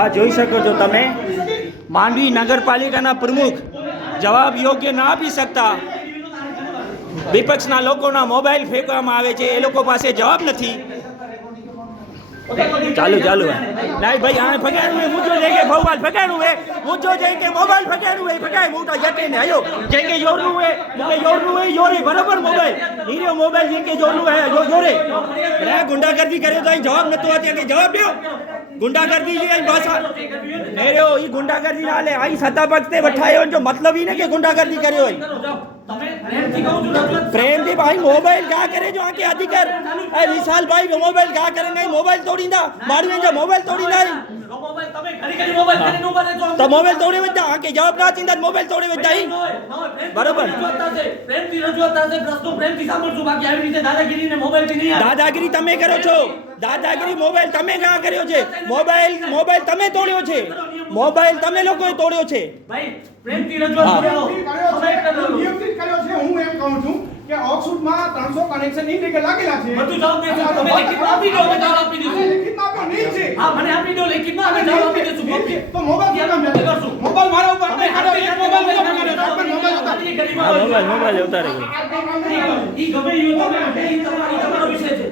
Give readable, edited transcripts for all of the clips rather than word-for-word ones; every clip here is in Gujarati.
આ જોઈ શકો છો તમે, માંડવી નગરપાલિકાના પ્રમુખ જવાબ યોગ્ય ના આપી શકતા, વિપક્ષના લોકોના મોબાઈલ ફેંકવામાં આવે છે, એ લોકો પાસે જવાબ નથી. ચાલુ નહીં ભાઈ, આ ફગાડું હે મુજો જઈ કે મોબાઈલ ફગાડું હે મુજો જઈ કે મોબાઈલ ફગાડું હે ફગાય મોટા જટે ને આયો જઈ કે જોરનું હે યોરે બરાબર મોબાઈલ હીરો મોબાઈલ જઈ કે જોરનું હે યોરે રે ગુંડાગર્દી કરે તો જવાબ નતો આતી કે જવાબ દો. ગુંડાગર્દી જે ભાષા નેરો ઈ ગુંડાગર્દી ના લે આઈ સત્તા પક્ષ તે વઠાયો જો મતલબ ઈ ને કે ગુંડાગર્દી કર્યો હોય. प्रेम जी भाई मोबाइल क्या करे जो आके अधिकार विशाल भाई मोबाइल क्या करे नहीं मोबाइल तोड़ी ना मारवे जो मोबाइल तोड़ी नहीं तो मोबाइल तोड़े वजह आके जवाब ना चिंता मोबाइल तोड़े वजह ही बराबर दादागिरी તમે કરો છો દાદાગીરી મોબાઈલ તમે ક્યાં કર્યો છે મોબાઈલ તમે તોડ્યો છે મોબાઈલ તમે લોકોએ તોડ્યો છે ભાઈ પ્રેમથી રજૂઆત કર્યો નિયમિત કર્યો છે. હું એમ કહું છું કે ઓક્સફોર્ડમાં 300 કનેક્શન ઇનલીગલ લાગેલા છે. બધું જવાબ દેજો તમે લેખિતમાં આપી દો અમે જવાબ આપી દઈશું. લેખિતમાં આપો નહીં છે. હા મને આપી દો લેખિતમાં અમે જવાબ આપી દઈશું. તો મોબાઈલ કેમ કરશું? મોબાઈલ મારા ઉપર તમે મોબાઈલ ઉતારે ઈ ગમે ઈ તમારો વિષય છે.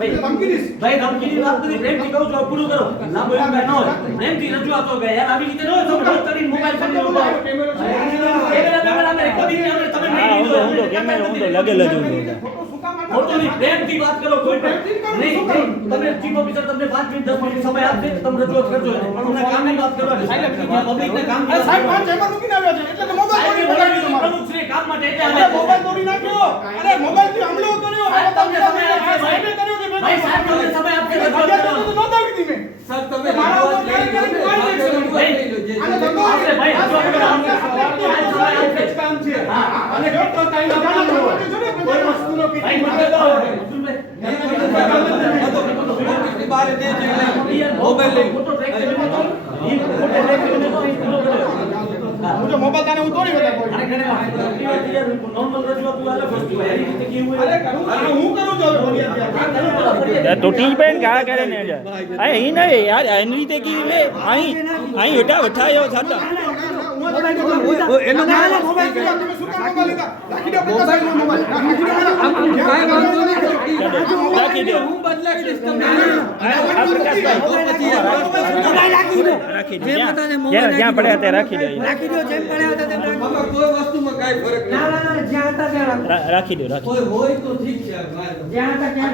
ભાઈ ધમકીની વાત નથી, પ્રેમથી કહું છું પૂરું કરો. લાંબો એમ ન હોય પ્રેમથી રજૂઆતો ગઈ યાર આવી રીતે ન હોય તો રોજ કરીને મોબાઈલ ફોન ઉભો કેમેરા અમે કદી અમે તમે નહીં ઊંધો કેમેરા ઊંધો લગેલ જ ઊંધો ખોટું નહીં પ્રેમથી વાત કરો કોઈ નહીં તમે ચીફ ઓફિસર તમને 5 મિનિટ 10 મિનિટ સમય આપશે તમે રજૂઆત કરજો પણ તમને કામની વાત કરવાની પબ્લિકને કામ સાહેબ કોણ ચેમ્બર મૂકીને આવ્યો છે એટલે મોબાઈલ તોડી નાખ્યો પ્રમુખ શ્રી કામ માટે એટલે મોબાઈલ તોડી નાખ્યો અરે મોબાઈલ થી હમલો કર્યો તમને સમય આપશે સાહેબે કર્યો કે ભાઈ સાહેબ તમને સમય આપશે રજૂઆત કરો નોંધાવી દીધી મેં સર તમે મારા ઉપર કેમ આને ધંધો આપણે ભાઈ રજૂઆત કરો કામ છે અને કેટલો ટાઈમ આપવાનો કોઈ વસ્તુનો ભાઈ મને દો બારે દે મોબાઈલ લઈ ફોટો ટ્રેક કરી ફોટો ટ્રેક કરી મુજો મોબાઈલ તાને ઉતોડી બતા કોઈ અરે ઘરે નોર્મલ રજૂઆત તું અલગ વસ્તુ હે એની રીતે કેવું અરે હું કરું જો ફરિયાદ તો ટીજ બેન કા કરે ને આ અહીં નહીં યાર એની રીતે કી વે અહીં ઉઠા ઉઠાયો થતા એનો મોબાઈલ તમે શું કામ મોબાઈલ લીધા રાખી દો મોબાઈલ રાખી દો હું બદલાવી દઈશ તમને રાખી દો જ્યાં પડ્યા તે રાખી દો જેમ પડ્યા હતા તેમ કોઈ વસ્તુમાં કાઈ ફરક નહીં ના જ્યાં હતા ત્યાં રાખી દો કોઈ હોય તો ઠીક છે જ્યાં હતા ત્યાં